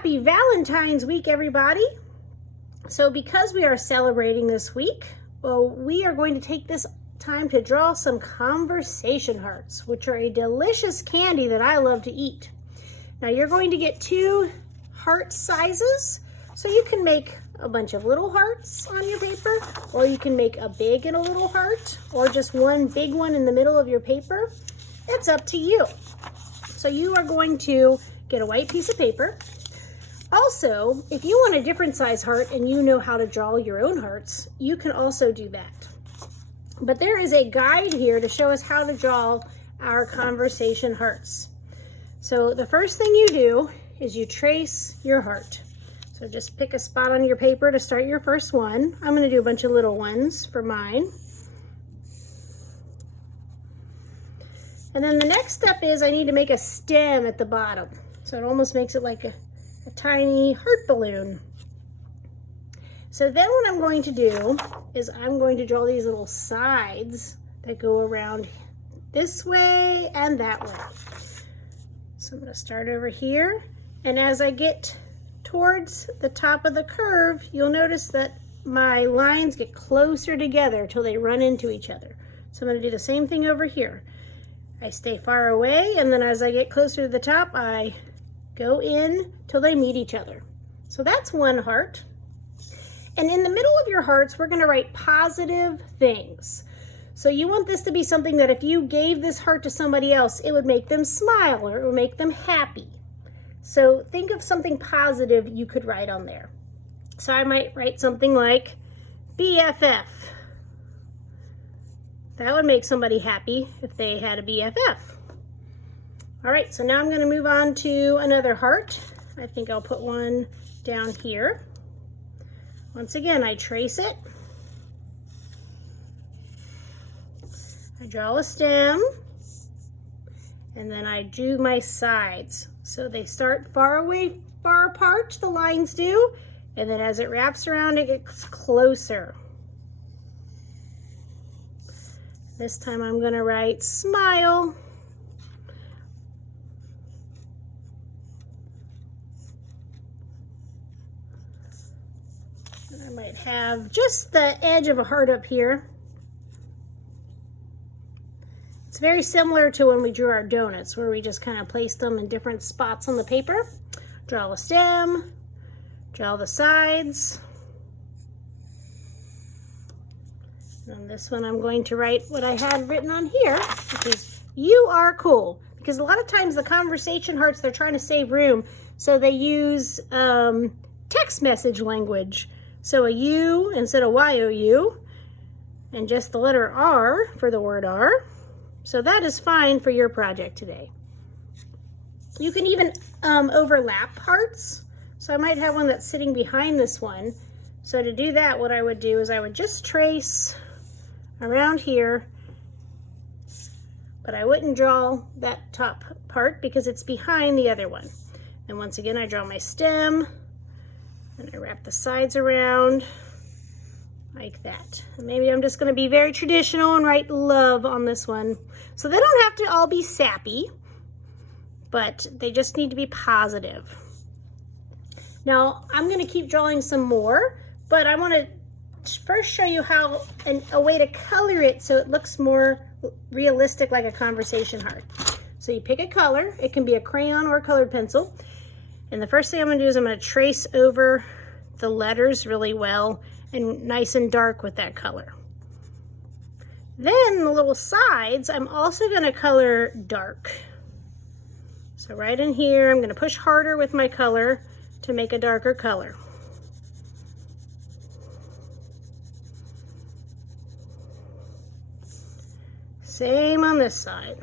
Happy Valentine's Week, everybody. So because we are celebrating this week, well, we are going to take this time to draw some conversation hearts, which are a delicious candy that I love to eat. Now you're going to get 2 heart sizes, so you can make a bunch of little hearts on your paper, or you can make a big and a little heart, or just one big one in the middle of your paper. It's up to you. So you are going to get a white piece of paper. Also, if you want a different size heart and you know how to draw your own hearts, you can also do that. But there is a guide here to show us how to draw our conversation hearts. So the first thing you do is you trace your heart. So just pick a spot on your paper to start your first one. I'm going to do a bunch of little ones for mine. And then the next step is I need to make a stem at the bottom. So it almost makes it like a tiny heart balloon. So then what I'm going to do is I'm going to draw these little sides that go around this way and that way. So I'm going to start over here, and as I get towards the top of the curve, you'll notice that my lines get closer together till they run into each other. So I'm going to do the same thing over here. I stay far away, and then as I get closer to the top, I go in till they meet each other. So that's one heart. And in the middle of your hearts, we're going to write positive things. So you want this to be something that if you gave this heart to somebody else, it would make them smile or it would make them happy. So think of something positive you could write on there. So I might write something like BFF. That would make somebody happy if they had a BFF. All right, so now I'm going to move on to another heart. I think I'll put one down here. Once again, I trace it. I draw a stem, and then I do my sides. So they start far away, far apart, the lines do, and then as it wraps around, it gets closer. This time I'm going to write smile. I might have just the edge of a heart up here. It's very similar to when we drew our donuts, where we just kind of placed them in different spots on the paper. Draw a stem, draw the sides. And on this one, I'm going to write what I had written on here, which is "You are cool." Because a lot of times the conversation hearts, they're trying to save room, so they use text message language. So a U instead of Y-O-U, and just the letter R for the word R. So that is fine for your project today. You can even overlap hearts. So I might have one that's sitting behind this one. So to do that, what I would do is I would just trace around here, but I wouldn't draw that top part because it's behind the other one. And once again, I draw my stem, and I wrap the sides around like that. And maybe I'm just going to be very traditional and write love on this one. So they don't have to all be sappy, but they just need to be positive. Now I'm going to keep drawing some more, but I want to first show you how a way to color it so it looks more realistic, like a conversation heart. So you pick a color. It can be a crayon or a colored pencil. And the first thing I'm going to do is I'm going to trace over the letters really well and nice and dark with that color. Then the little sides, I'm also going to color dark. So right in here, I'm going to push harder with my color to make a darker color. Same on this side.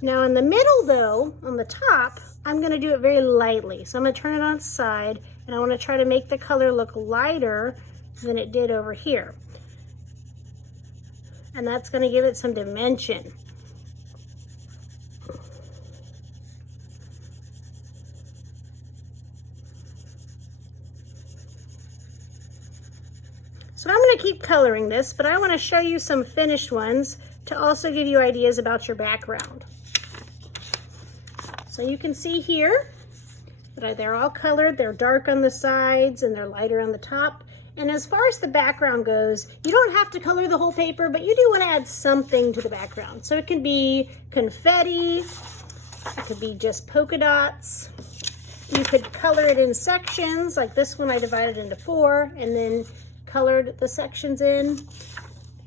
Now in the middle though, on the top, I'm going to do it very lightly. So I'm going to turn it on its side, and I want to try to make the color look lighter than it did over here. And that's going to give it some dimension. So I'm going to keep coloring this, but I want to show you some finished ones to also give you ideas about your background. So you can see here that they're all colored. They're dark on the sides and they're lighter on the top. And as far as the background goes, you don't have to color the whole paper, but you do want to add something to the background. So it can be confetti, it could be just polka dots. You could color it in sections, like this one I divided into 4 and then colored the sections in.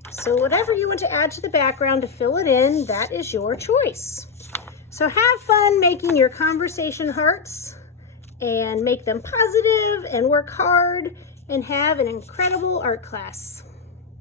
So whatever you want to add to the background to fill it in, that is your choice. So have fun making your conversation hearts and make them positive and work hard and have an incredible art class.